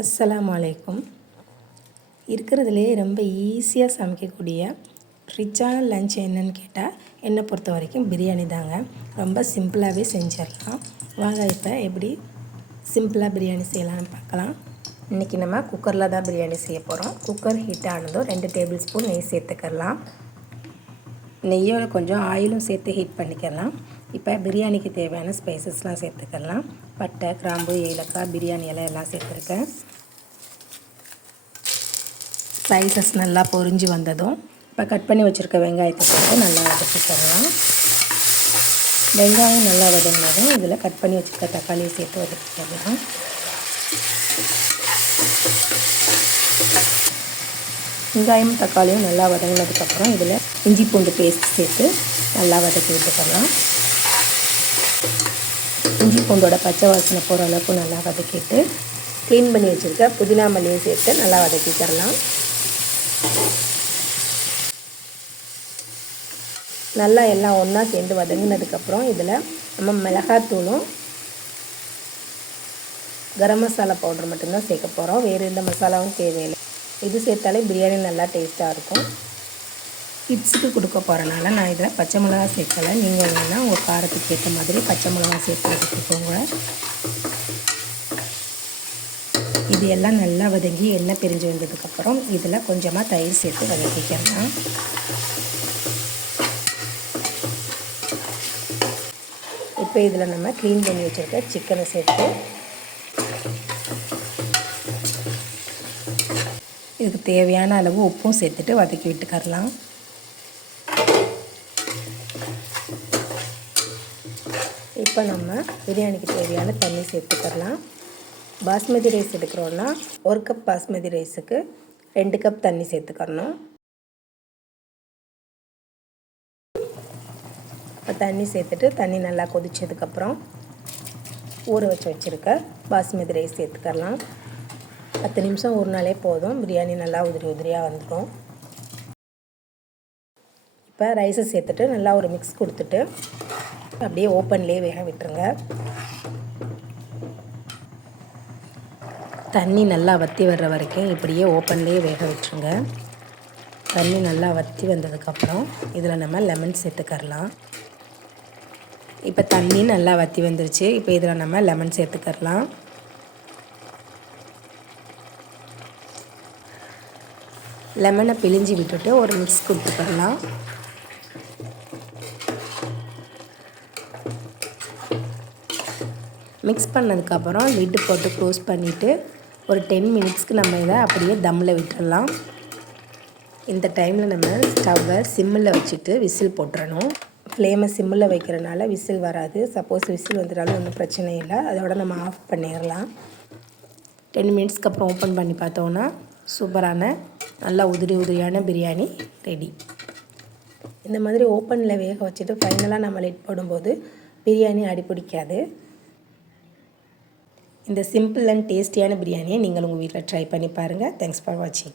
அஸ்ஸலாமு அலைக்கும். இருக்கிறதுலே ரொம்ப ஈஸியாக சமைக்கக்கூடிய ரிச்சான லஞ்ச் என்னன்னு கேட்டால் என்னை பொறுத்த வரைக்கும் பிரியாணி தாங்க. ரொம்ப சிம்பிளாகவே செஞ்சிடலாம். வாங்க இப்போ எப்படி சிம்பிளாக பிரியாணி செய்யலாம்னு பார்க்கலாம். இன்றைக்கி நம்ம குக்கரில் தான் பிரியாணி செய்ய போகிறோம். குக்கர் ஹீட் ஆனதும் 2 டேபிள் ஸ்பூன் நெய் சேர்த்துக்கலாம். நெய்யோட கொஞ்சம் ஆயிலும் சேர்த்து ஹீட் பண்ணிக்கலாம். இப்போ பிரியாணிக்கு தேவையான ஸ்பைசஸ்லாம் சேர்த்துக்கலாம். பட்டை, கிராம்பு, ஏலக்காய், பிரியாணி இலை எல்லாம் சேர்த்துருக்கேன். ஸ்பைசஸ் நல்லா பொரிஞ்சு வந்ததும் இப்போ கட் பண்ணி வச்சுருக்க வெங்காயத்தை சேர்த்து நல்லா வதக்கிக்கலாம். வெங்காயம் நல்லா வதங்கினதும் இதில் கட் பண்ணி வச்சுருக்க தக்காளியை சேர்த்து வதக்கிக்கலாம். வெங்காயம் தக்காளியும் நல்லா வதங்கினதுக்கப்புறம் இதில் இஞ்சி பூண்டு பேஸ்ட் சேர்த்து நல்லா வதக்கி விட்டுக்கலாம். இஞ்சி பூண்டோட பச்சை வாசனை போகிற அளவுக்கு நல்லா வதக்கிட்டு க்ளீன் பண்ணி வச்சுருக்க புதினா மல்லியும் சேர்த்து நல்லா வதக்கிக்கலாம். நல்லா எல்லாம் ஒன்றா சேர்ந்து வதங்கினதுக்கப்புறம் இதில் நம்ம மிளகாத்தூளும் கரம் மசாலா பவுடர் மட்டும்தான் சேர்க்க போகிறோம். வேறு எந்த மசாலாவும் தேவையில்லை. இது சேர்த்தாலே பிரியாணி நல்லா டேஸ்ட்டாக இருக்கும். கிட்ஸுக்கு கொடுக்க போகிறனால நான் இதில் பச்சை மிளகா சேர்க்கலை. நீங்கள் வேணால் உங்கள் காரத்துக்கு ஏற்ற மாதிரி பச்சை மிளகா சேர்த்து வச்சுக்கோங்க. இது எல்லாம் நல்லா வதங்கி எண்ணெய் பிரிஞ்சு வந்ததுக்கப்புறம் இதில் கொஞ்சமாக தயிர் சேர்த்து வதக்கிக்கலாம். இப்போ இதில் நம்ம க்ளீன் பண்ணி வச்சுருக்க சிக்கனை சேர்த்து இதுக்கு தேவையான அளவு உப்பும் சேர்த்துட்டு வதக்கி விட்டுக்கரலாம். இப்போ நம்ம பிரியாணிக்கு தேவையான தண்ணி சேர்த்துக்கலாம். பாஸ்மதி ரைஸ் எடுக்கிறோன்னா 1 கப் பாஸ்மதி ரைஸுக்கு 2 கப் தண்ணி சேர்த்துக்கணும். இப்போ தண்ணி சேர்த்துட்டு தண்ணி நல்லா கொதிச்சதுக்கப்புறம் ஊற வச்சுருக்க பாஸ்மதி ரைஸ் சேர்த்துக்கலாம். 10 நிமிஷம் ஊறினாலே போதும். பிரியாணி நல்லா உதிரியாக வந்துடும். இப்போ ரைஸை சேர்த்துட்டு நல்லா ஒரு மிக்ஸ் கொடுத்துட்டு அப்படியே ஓப்பன்லேயே வேக விட்டுருங்க. தண்ணி நல்லா வற்றி வர்ற வரைக்கும் இப்படியே ஓப்பன்லேயே வேக விட்டுருங்க. தண்ணி நல்லா வற்றி வந்ததுக்கப்புறம் இதில் நம்ம லெமன் சேர்த்துக்கரலாம். இப்போ தண்ணி நல்லா வற்றி வந்துருச்சு. இப்போ இதில் நம்ம லெமன் சேர்த்துக்கரலாம். லெமனை பிழிஞ்சி விட்டுட்டு ஒரு மிக்ஸ் கொடுத்துக்கலாம். மிக்ஸ் பண்ணதுக்கப்புறம் லிட்டு போட்டு க்ளோஸ் பண்ணிவிட்டு ஒரு 10 மினிட்ஸ்க்கு நம்ம இதை அப்படியே தம்மில் விட்டுடலாம். இந்த டைமில் நம்ம ஸ்டவ்வை சிம்மில் வச்சுட்டு விசில் போட்டுறணும். ஃப்ளேமை சிம்மில் வைக்கிறனால விசில் வராது. சப்போஸ் விசில் வந்துட்டாலும் ஒன்றும் பிரச்சனை இல்லை. அதோட நம்ம ஆஃப் பண்ணிடலாம். 10 மினிட்ஸ்க்கு அப்புறம் ஓப்பன் பண்ணி பார்த்தோன்னா சூப்பரான நல்லா உதிரியான பிரியாணி ரெடி. இந்த மாதிரி ஓப்பனில் வேக வச்சுட்டு ஃபைனலாக நம்ம லிட் போடும்போது பிரியாணி அடிப்பிடிக்காது. இந்த சிம்பிள் அண்ட் டேஸ்டியான பிரியாணியை நீங்கள் உங்கள் வீட்டில் ட்ரை பண்ணி பாருங்கள். தேங்க்ஸ் ஃபார் வாட்சிங்.